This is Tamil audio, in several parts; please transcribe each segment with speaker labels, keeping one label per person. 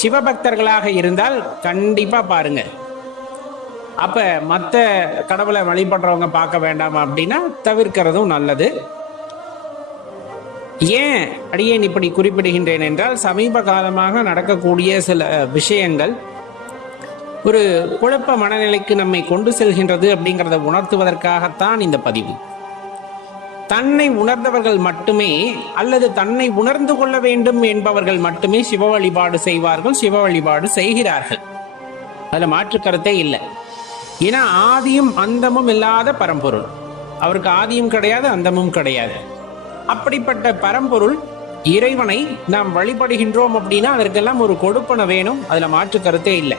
Speaker 1: சிவபக்தர்களாக இருந்தால் கண்டிப்பாக பாருங்க. அப்ப மற்ற கடவுளை வழிபடுறவங்க பார்க்க வேண்டாமா அப்படின்னா தவிர்க்கிறதும் நல்லது. ஏன் அடியேன் இப்படி குறிப்பிடுகின்றேன் என்றால் சமீப காலமாக நடக்கக்கூடிய சில விஷயங்கள் ஒரு குழப்ப மனநிலைக்கு நம்மை கொண்டு செல்கின்றது அப்படிங்கிறத உணர்த்துவதற்காகத்தான் இந்த பதிவு. தன்னை உணர்ந்தவர்கள் மட்டுமே அல்லது தன்னை உணர்ந்து கொள்ள வேண்டும் என்பவர்கள் மட்டுமே சிவ வழிபாடு செய்வார்கள் சிவ வழிபாடு செய்கிறார்கள். அதில் மாற்று கருத்தே இல்லை. ஏன்னா ஆதியும் அந்தமும் இல்லாத பரம்பொருள். அவருக்கு ஆதியும் கிடையாது அந்தமும் கிடையாது. அப்படிப்பட்ட பரம்பொருள் இறைவனை நாம் வழிபடுகின்றோம் அப்படின்னா அதற்கெல்லாம் ஒரு கொடுப்பன வேணும் அதில் மாற்று கருத்தே இல்லை.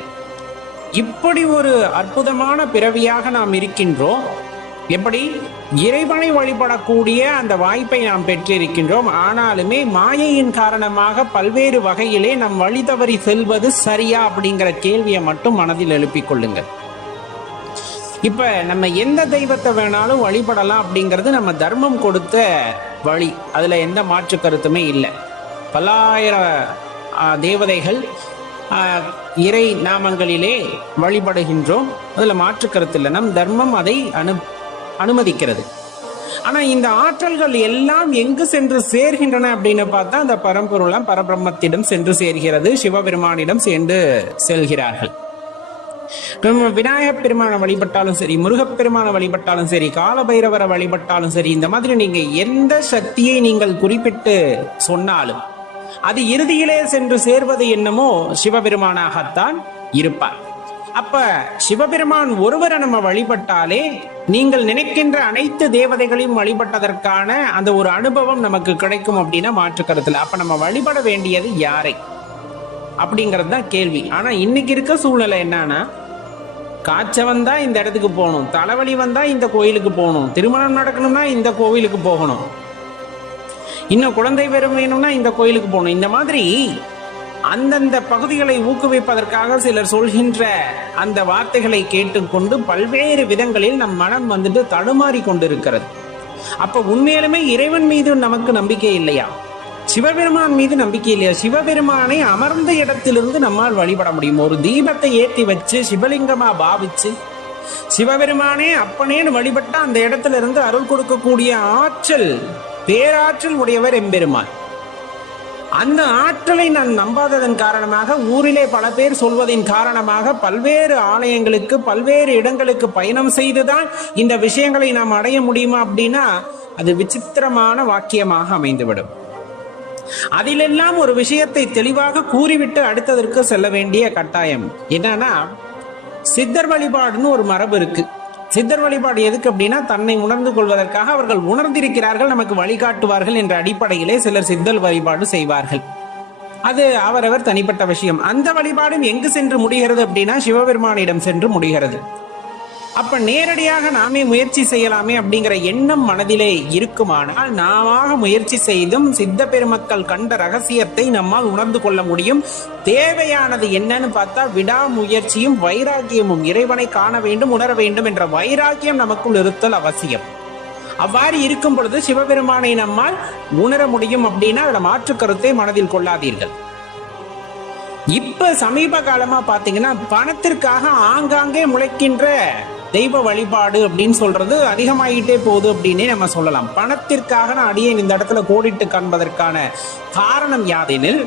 Speaker 1: இப்படி ஒரு அற்புதமான பிறவியாக நாம் இருக்கின்றோம் எப்படி? இறைவனை வழிபடக்கூடிய அந்த வாய்ப்பை நாம் பெற்றிருக்கின்றோம். ஆனாலுமே மாயையின் காரணமாக பல்வேறு வகையிலே நம் வழி தவறி செல்வது சரியா அப்படிங்கிற கேள்வியை மட்டும் மனதில் எழுப்பிக் கொள்ளுங்கள். இப்ப நம்ம எந்த தெய்வத்தை வேணாலும் வழிபடலாம் அப்படிங்கிறது நம்ம தர்மம் கொடுத்த வழி. அதுல எந்த மாற்று கருத்துமே இல்லை. பல்லாயிரம் தேவதைகள் இறை நாமங்களிலே வழிபடுகின்றோம். அதுல மாற்று கருத்து இல்லை. நம் தர்மம் அதை அனு அனுமதிக்கிறது. ஆனா இந்த ஆற்றல்கள் எல்லாம் எங்கு சென்று சேர்கின்றன அப்படின்னு பார்த்தா அந்த பரம்பொருளாம் பரபிரம்மத்திடம் சென்று சேர்கிறது சிவபெருமானிடம் சென்று செல்கிறார்கள். நம்ம விநாயகப் பெருமானை வழிபட்டாலும் சரி முருகப்பெருமானை வழிபட்டாலும் சரி காலபைரவரை வழிபட்டாலும் சரி இந்த மாதிரி நீங்க எந்த சக்தியை நீங்கள் குறிப்பிட்டு சொன்னாலும் அது இறுதியிலே சென்று சேர்வது என்னமோ சிவபெருமானாகத்தான் இருப்பார். அப்ப சிவபெருமான் ஒருவரை நம்ம வழிபட்டாலே நீங்கள் நினைக்கின்ற அனைத்து தேவதைகளையும் வழிபட்டதற்கான அந்த ஒரு அனுபவம் நமக்கு கிடைக்கும் அப்படின்னா மாற்று கருத்துல. அப்ப நம்ம வழிபட வேண்டியது யாரை? அப்படிங்கிறது தான் கேள்வி. ஆனா இன்னைக்கு இருக்க சூழ்நிலை என்னன்னா காய்ச்ச வந்தா இந்த இடத்துக்கு போகணும். தலைவலி வந்தா இந்த கோயிலுக்கு போகணும். திருமணம் நடக்கணும்னா இந்த கோவிலுக்கு போகணும். இன்னும் குழந்தை பெறும் வேணும்னா இந்த கோயிலுக்கு போகணும். இந்த மாதிரி அந்தந்த பகுதிகளை ஊக்குவிப்பதற்காக சிலர் சொல்கின்ற அந்த வார்த்தைகளை கேட்டுக்கொண்டு பல்வேறு விதங்களில் நம் மனம் வந்துட்டு தடுமாறி கொண்டிருக்கிறது. அப்ப உண்மையிலுமே இறைவன் மீது நமக்கு நம்பிக்கை இல்லையா? சிவபெருமான் மீது நம்பிக்கை இல்லையா? சிவபெருமானை அமர்ந்த இடத்திலிருந்து நம்மால் வழிபட முடியும்? ஒரு தீபத்தை ஏற்றி வச்சு சிவலிங்கமா பாவிச்சு சிவபெருமானே அப்பனேன்னு வழிபட்டா அந்த இடத்துல இருந்து அருள் கொடுக்கக்கூடிய ஆற்றல் பேராற்றல் உடையவர் எம்பெருமான். அந்த ஆற்றலை நான் நம்பாததன் காரணமாக ஊரிலே பல பேர் சொல்வதின் காரணமாக பல்வேறு ஆலயங்களுக்கு பல்வேறு இடங்களுக்கு பயணம் செய்துதான் இந்த விஷயங்களை நாம் அடைய முடியுமா அப்படின்னா அது விசித்திரமான வாக்கியமாக அமைந்துவிடும். அதிலெல்லாம் ஒரு விஷயத்தை தெளிவாக கூறிவிட்டு அடுத்ததற்கு செல்ல வேண்டிய கட்டாயம். என்னன்னா சித்தர் வழிபாடுன்னு ஒரு மரபு இருக்கு. சித்தர் வழிபாடு எதுக்கு அப்படின்னா தன்னை உணர்ந்து கொள்வதற்காக அவர்கள் உணர்ந்திருக்கிறார்கள் நமக்கு வழிகாட்டுவார்கள் என்ற அடிப்படையிலே சிலர் சித்தர் வழிபாடு செய்வார்கள். அது அவரவர் தனிப்பட்ட விஷயம். அந்த வழிபாடும் எங்கு சென்று முடிகிறது அப்படின்னா சிவபெருமானிடம் சென்று முடிகிறது. அப்ப நேரடியாக நாமே முயற்சி செய்யலாமே அப்படிங்கிற எண்ணம் மனதிலே இருக்குமானால் நாம முயற்சி செய்தும் சித்த பெருமக்கள் கண்ட ரகசியத்தை நம்மால் உணர்ந்து கொள்ள முடியும். தேவையானது என்னன்னு பார்த்தா விடாமுயற்சியும் வைராக்கியமும் இறைவனை காண வேண்டும் உணர வேண்டும் என்ற வைராக்கியம் நமக்குள் இருத்தல் அவசியம். அவ்வாறு இருக்கும் பொழுது சிவபெருமானை நம்மால் உணர முடியும் அப்படின்னா அதில் மாற்று கருத்தை மனதில் கொள்ளாதீர்கள். இப்ப சமீப காலமா பாத்தீங்கன்னா பணத்திற்காக ஆங்காங்கே முளைக்கின்ற தெய்வ வழிபாடு அப்படின்னு சொல்றது அதிகமாகிட்டே போகுது அப்படின்னே நம்ம சொல்லலாம். பணத்திற்காக நான் அடியேன் இந்த இடத்துல கோடிட்டு காண்பதற்கான காரணம் யாதெனில்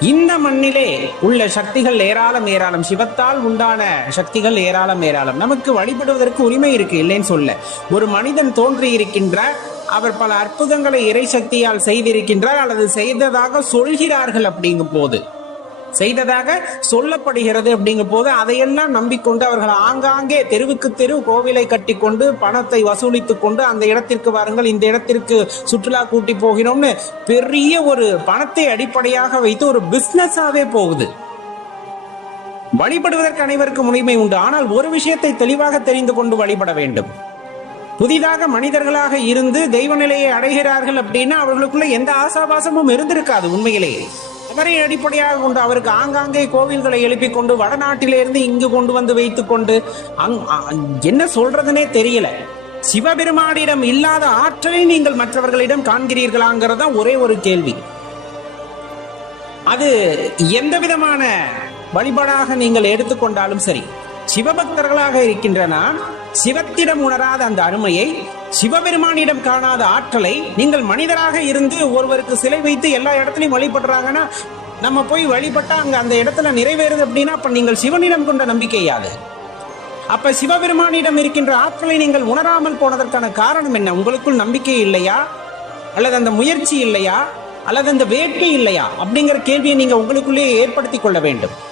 Speaker 1: இந்த மண்ணிலே உள்ள சக்திகள் ஏராளம் ஏராளம். சிவத்தால் உண்டான சக்திகள் ஏராளம் ஏராளம். நமக்கு வழிபடுவதற்கு உரிமை இருக்கு இல்லைன்னு சொல்ல. ஒரு மனிதன் தோன்றி இருக்கின்ற அவர் பல அற்புதங்களை இறை சக்தியால் செய்திருக்கின்றார் அல்லது செய்ததாக சொல்கிறார்கள் அப்படிங்கும் போது செய்ததாக சொல்லப்படுகிறது அப்படிங்கும் போது அதையெல்லாம் நம்பிக்கொண்டு அவர்கள் ஆங்காங்கே தெருவுக்கு தெரு கோவிலை கட்டிக்கொண்டு பணத்தை வசூலித்துக் கொண்டு அந்த இடத்திற்கு வாருங்கள் இந்த இடத்திற்கு சுற்றுலா கூட்டி போகிறோம்னு பெரிய ஒரு பணத்தை அடிப்படையாக வைத்து ஒரு பிசினஸாவே போகுது. வழிபடுவதற்கு அனைவருக்கும் உரிமை உண்டு. ஆனால் ஒரு விஷயத்தை தெளிவாக தெரிந்து கொண்டு வழிபட வேண்டும். புதிதாக மனிதர்களாக இருந்து தெய்வ நிலையை அடைகிறார்கள் அப்படின்னா அவர்களுக்குள்ள எந்த ஆசாபாசமும் இருந்திருக்காது உண்மையிலேயே. அவரை அடிப்படையாக கொண்டு அவருக்கு ஆங்காங்கே கோவில்களை எழுப்பி கொண்டு வடநாட்டிலிருந்து இங்கு கொண்டு வந்து வைத்து கொண்டு அங் என்ன சொல்றதுனே தெரியல. சிவபெருமானிடம் இல்லாத ஆற்றலை நீங்கள் மற்றவர்களிடம் காண்கிறீர்களாங்கிறதா ஒரே ஒரு கேள்வி. அது எந்த விதமான வழிபாடாக நீங்கள் எடுத்துக்கொண்டாலும் சரி. சிவபக்தர்களாக இருக்கின்றன. சிவத்திடம் உணராத அந்த அருமையை சிவபெருமானிடம் காணாத ஆற்றலை நீங்கள் மனிதராக இருந்து ஒருவருக்கு சிலை வைத்து எல்லா இடத்துலையும் வழிபடுறாங்கன்னா நம்ம போய் வழிபட்டா அங்க அந்த இடத்துல நிறைவேறுது அப்படின்னா அப்ப நீங்கள் சிவனிடம் கொண்ட நம்பிக்கை யாது? அப்ப சிவபெருமானிடம் இருக்கின்ற ஆற்றலை நீங்கள் உணராமல் போனதற்கான காரணம் என்ன? உங்களுக்குள் நம்பிக்கை இல்லையா? அல்லது அந்த முயற்சி இல்லையா? அல்லது அந்த வேட்கை இல்லையா? அப்படிங்கிற கேள்வியை நீங்க உங்களுக்குள்ளேயே ஏற்படுத்திக் கொள்ள வேண்டும்.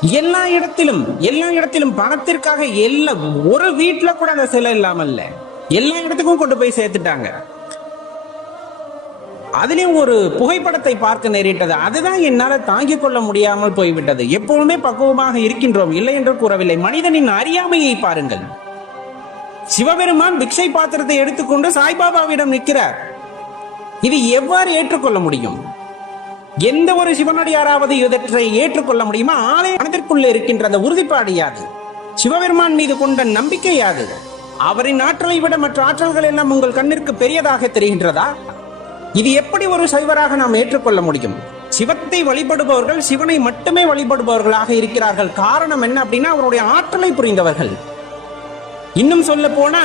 Speaker 1: எல்லா இடத்திலும் எல்லா இடத்திலும் பணத்திற்காக எல்லா ஒரு வீட்டுல கூட அந்த சிலை இல்லாமல் இல்ல எல்லா இடத்துக்கும் கொண்டு போய் சேர்த்துட்டாங்க. அதுலயும் ஒரு புகைப்படத்தை பார்க்க நேரிட்டது. அதுதான் என்னால தாங்கிக் கொள்ள முடியாமல் போய்விட்டது. எப்பவுமே பக்குவமாக இருக்கின்றோம். இல்லை என்று கூறவில்லை. மனிதனின் அறியாமையை பாருங்கள். சிவபெருமான் பிக்ஷை பாத்திரத்தை எடுத்துக்கொண்டு சாய்பாபாவிடம் நிற்கிறார். இது எவ்வாறு ஏற்றுக்கொள்ள முடியும்? எந்த ஒரு சிவனடியாராவது இதற்றை ஏற்றுக்கொள்ள முடியுமா? ஆலய மனதிற்குள்ளே இருக்கின்ற அந்த உறுதிப்பாடு யாது? சிவபெருமான் மீது கொண்ட நம்பிக்கை யாது? அவரின் ஆற்றலை விட மற்ற ஆற்றல்கள் எல்லாம் உங்கள் கண்ணிற்கு பெரியதாக தெரிகின்றதா? இது எப்படி ஒரு சைவராக நாம் ஏற்றுக்கொள்ள முடியும்? சிவத்தை வழிபடுபவர்கள் சிவனை மட்டுமே வழிபடுபவர்களாக இருக்கிறார்கள். காரணம் என்ன அப்படின்னா அவருடைய ஆற்றலை புரிந்தவர்கள். இன்னும் சொல்ல போனா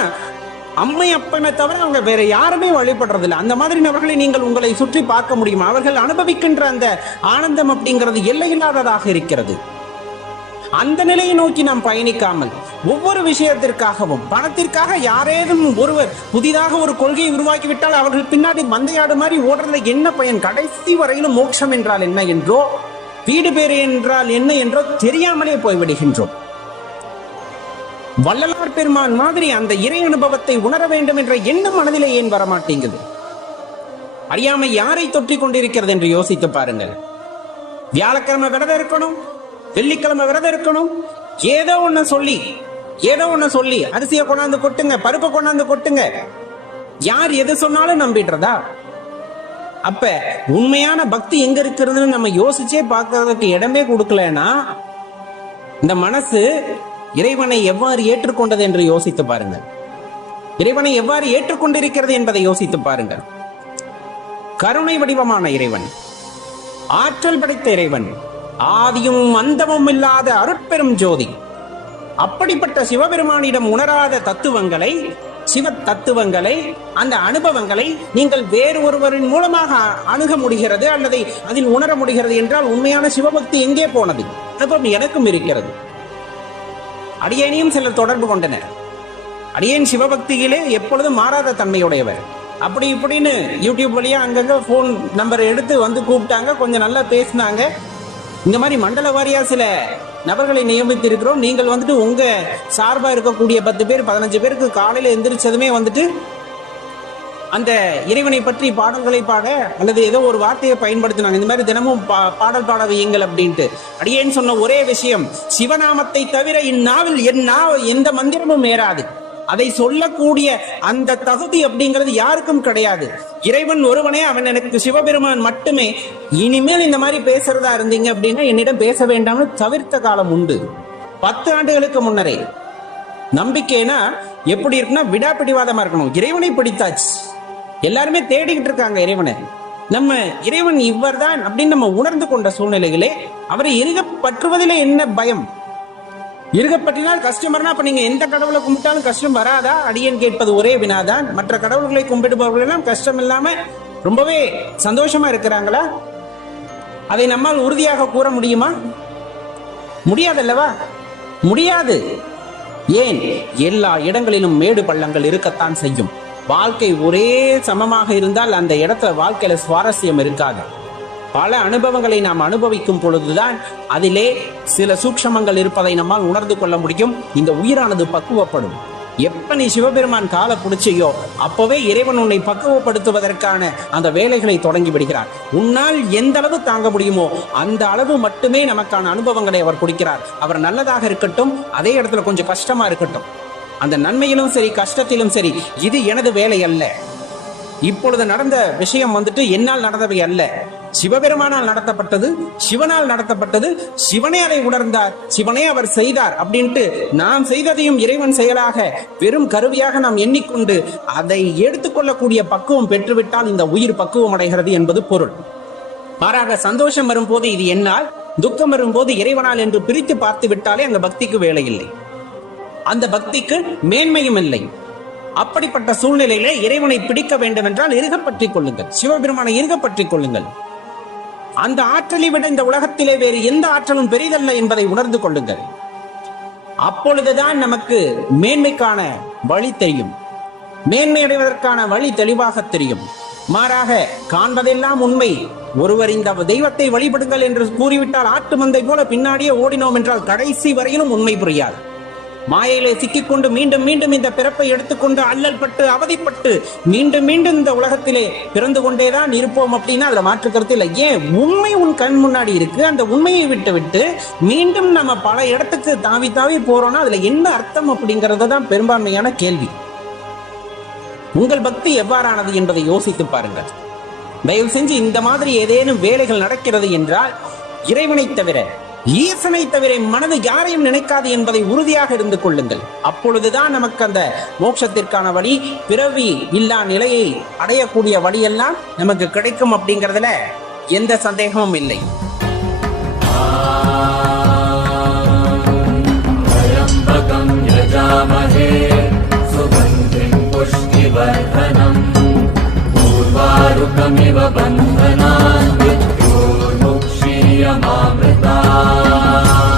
Speaker 1: அம்மை அப்பனை தவிர அவங்க வேற யாருமே வழிபடுறது இல்லை அந்த மாதிரி நபர்களை நீங்கள் உங்களை சுற்றி பார்க்க முடியும்? அவர்கள் அனுபவிக்கின்ற அந்த ஆனந்தம் அப்படிங்கிறது எல்லையில்லாததாக இருக்கிறது. அந்த நிலையை நோக்கி நாம் பயணிக்காமல் ஒவ்வொரு விஷயத்திற்காகவும் பணத்திற்காக யாரேனும் ஒருவர் புதிதாக ஒரு கொள்கையை உருவாக்கிவிட்டால் அவர்கள் பின்னாடி மந்தையாடு மாதிரி ஓடுறதுல என்ன பயன்? கடைசி வரையிலும் மோட்சம் என்றால் என்ன என்றோ வீடு பேறு என்றால் என்ன என்றோ தெரியாமலே போய்விடுகின்றோம். வள்ளலார் பெருமான் மாதிரி அந்த இறை அனுபவத்தை உணர வேண்டும் என்ற எண்ணம் மனதிலே ஏன் வரமாட்டேங்குது? அறியாமை யாரை தொற்றிக் கொண்டிருக்கிறது என்று யோசித்து பாருங்கள். வியாழக்கிழமை விரதம் இருக்கணும் வெள்ளிக்கிழமை விரதம் இருக்கணும் ஏதோ ஒண்ணு சொல்லி ஏதோ ஒண்ணு சொல்லி அரிசியை கொண்டாந்து கொட்டுங்க பருப்பை கொண்டாந்து கொட்டுங்க. யார் எது சொன்னாலும் நம்பிடுறதா? அப்ப உண்மையான பக்தி எங்க இருக்கிறதுன்னு நம்ம யோசிச்சே பார்க்கறதுக்கு இடமே கொடுக்கலன்னா இந்த மனசு இறைவனை எவ்வாறு ஏற்றுக்கொண்டது என்று யோசித்து பாருங்கள். இறைவனை எவ்வாறு ஏற்றுக்கொண்டிருக்கிறது என்பதை யோசித்து பாருங்கள். கருணை வடிவமான இறைவன் ஆற்றல் படைத்த இறைவன் ஆதியும் அந்தமும் இல்லாத அருட்பெரும் ஜோதி அப்படிப்பட்ட சிவபெருமானிடம் உணராத தத்துவங்களை சிவ தத்துவங்களை அந்த அனுபவங்களை நீங்கள் வேறு ஒருவரின் மூலமாக அணுக முடிகிறது அல்லது அதில் உணர முடிகிறது என்றால் உண்மையான சிவபக்தி எங்கே போனது? அனுபவம் எனக்கும் இருக்கிறது. அடியேனையும் சிலர் தொடர்பு கொண்டனர். அடியேன் சிவபக்தியிலே எப்பொழுதும் மாறாத தன்மையுடையவர். அப்படி இப்படின்னு யூடியூப் வழியா அங்கங்க ஃபோன் நம்பர் எடுத்து வந்து கூப்பிட்டாங்க. கொஞ்சம் நல்லா பேசினாங்க. இந்த மாதிரி மண்டல வாரியா சில நபர்களை நியமித்து இருக்கிறோம் நீங்கள் வந்துட்டு உங்க சார்பா இருக்கக்கூடிய பத்து பேர் பதினஞ்சு பேருக்கு காலையில எந்திரிச்சதுமே வந்துட்டு அந்த இறைவனை பற்றி பாடல்களை பாட அல்லது ஏதோ ஒரு வார்த்தையை பயன்படுத்தினாங்க. இந்த மாதிரி தினமும் பா- பாடல் பாட வையுங்கள் அப்படின்ட்டு. அடியேன் சொன்ன ஒரே விஷயம் சிவநாமத்தை தவிர இந்நாவில் என் எந்த மந்திரமும் ஏறாது. அதை சொல்லக்கூடிய அந்த தகுதி அப்படிங்கிறது யாருக்கும் கிடையாது. இறைவன் ஒருவனே அவன் எனக்கு சிவபெருமான் மட்டுமே. இனிமேல் இந்த மாதிரி பேசுறதா இருந்தீங்க அப்படின்னா என்னிடம் பேச வேண்டாம்னு தவிர்த்த காலம் உண்டு. பத்து ஆண்டுகளுக்கு முன்னரே. நம்பிக்கைனா எப்படி இருக்குன்னா விடாப்பிடிவாதமா இருக்கணும். இறைவனை பிடித்தாச்சு. எல்லாருமே தேடிக்கிட்டு இருக்காங்க இறைவனை. நம்ம இறைவன் இவர்தான் அப்படின்னு நம்ம உணர்ந்து கொண்ட சூழ்நிலைகளே அவரை இருக என்ன பயம்? இருகப்பற்றினால் கஷ்டமர்னா அப்ப நீங்க எந்த கடவுளை கும்பிட்டாலும் கஷ்டம் வராதா? அடியேன் கேட்பது ஒரே வினாதான். மற்ற கடவுள்களை கும்பிடுபவர்களெல்லாம் கஷ்டம் இல்லாம ரொம்பவே சந்தோஷமா இருக்கிறாங்களா? அதை நம்மால் உறுதியாக கூற முடியுமா? முடியாதல்லவா? முடியாது. ஏன்? எல்லா இடங்களிலும் மேடு பள்ளங்கள் இருக்கத்தான் செய்யும். வாழ்க்கை ஒரே சமமாக இருந்தால் அந்த இடத்துல வாழ்க்கையில சுவாரஸ்யம் இருக்காது. பல அனுபவங்களை நாம் அனுபவிக்கும் பொழுதுதான் அதிலே சில சூக்ஷமங்கள் இருப்பதை நம்மால் உணர்ந்து கொள்ள முடியும். இந்த உயிரானது பக்குவப்படும். எப்ப நீ சிவபெருமான் காலை பிடிச்சியோ அப்பவே இறைவன் உன்னை பக்குவப்படுத்துவதற்கான அந்த வேலைகளை தொடங்கி விடுகிறார். உன்னால் எந்த அளவு தாங்க முடியுமோ அந்த அளவு மட்டுமே நமக்கான அனுபவங்களை அவர் கொடுக்கிறார். அவர் நல்லதாக இருக்கட்டும் அதே இடத்துல கொஞ்சம் கஷ்டமா இருக்கட்டும். அந்த நன்மையிலும் சரி கஷ்டத்திலும் சரி இது எனது வேலை அல்ல. இப்பொழுது நடந்த விஷயம் வந்துட்டு என்னால் நடந்தவை அல்ல. சிவபெருமானால் நடத்தப்பட்டது சிவனால் நடத்தப்பட்டது சிவனே அதை உணர்ந்தார் சிவனே அவர் செய்தார் அப்படின்ட்டு நாம் செய்ததையும் இறைவன் செயலாக வெறும் கருவியாக நாம் எண்ணிக்கொண்டு அதை எடுத்துக்கொள்ளக்கூடிய பக்குவம் பெற்றுவிட்டால் இந்த உயிர் பக்குவம் அடைகிறது என்பது பொருள். மாறாக சந்தோஷம் வரும்போது இது என்னால் துக்கம் வரும்போது இறைவனால் என்று பிரித்து பார்த்து விட்டாலே அந்த பக்திக்கு வேலை இல்லை. அந்த பக்திக்கு மேன்மையும் இல்லை. அப்படிப்பட்ட சூழ்நிலையிலே இறைவனை பிடிக்க வேண்டும் என்றால் இருகப்பற்றிக் கொள்ளுங்கள். சிவபெருமானை இருகப்பற்றிக் கொள்ளுங்கள். அந்த ஆற்றலை விட இந்த உலகத்திலே வேறு எந்த ஆற்றலும் பெரிதல்ல என்பதை உணர்ந்து கொள்ளுங்கள். அப்பொழுதுதான் நமக்கு மேன்மைக்கான வழி தெரியும். மேன்மை அடைவதற்கான வழி தெளிவாக தெரியும். மாறாக காண்பதெல்லாம் உண்மை. ஒருவர் இந்த தெய்வத்தை வழிபடுங்கள் என்று கூறிவிட்டால் ஆட்டு மந்தை போல பின்னாடியே ஓடினோம் என்றால் கடைசி வரையிலும் உண்மை புரியாது. மாயையிலே சிக்கிக்கொண்டு மீண்டும் மீண்டும் இந்த பிறப்பை எடுத்துக்கொண்டு அல்லல் பட்டு அவதிப்பட்டு மீண்டும் மீண்டும் இந்த உலகத்திலே பிறந்து கொண்டேதான் இருப்போம் அப்படின்னா அதுல மாற்று கருத்து இல்லை. ஏன்? உண்மை உன் கண் முன்னாடி இருக்கு. அந்த உண்மையை விட்டு விட்டு மீண்டும் நம்ம பல இடத்துக்கு தாவி தாவி போறோம்னா அதுல என்ன அர்த்தம் அப்படிங்கறது தான் பெரும்பான்மையான கேள்வி. உங்கள் பக்தி எவ்வாறானது என்பதை யோசித்து பாருங்கள். தயவு செஞ்சு இந்த மாதிரி ஏதேனும் வேலைகள் நடக்கிறது என்றால் இறைவனை தவிர ஈசனை தவிர மனது யாரையும் நினைக்காது என்பதை உறுதியாக இருந்து கொள்ளுங்கள் அப்பொழுதுதான் நமக்கு அந்த மோட்சத்திற்கான வழி பிறவி இல்லா நிலையை அடையக்கூடிய வழியெல்லாம் நமக்கு கிடைக்கும் அப்படிங்கறதுல எந்த சந்தேகமும் இல்லை
Speaker 2: त्र्यम्बकं यजामहे सुगन्धिं पुष्टिवर्धनम् पूर्वारुकमिव बन्धनम् Амрита.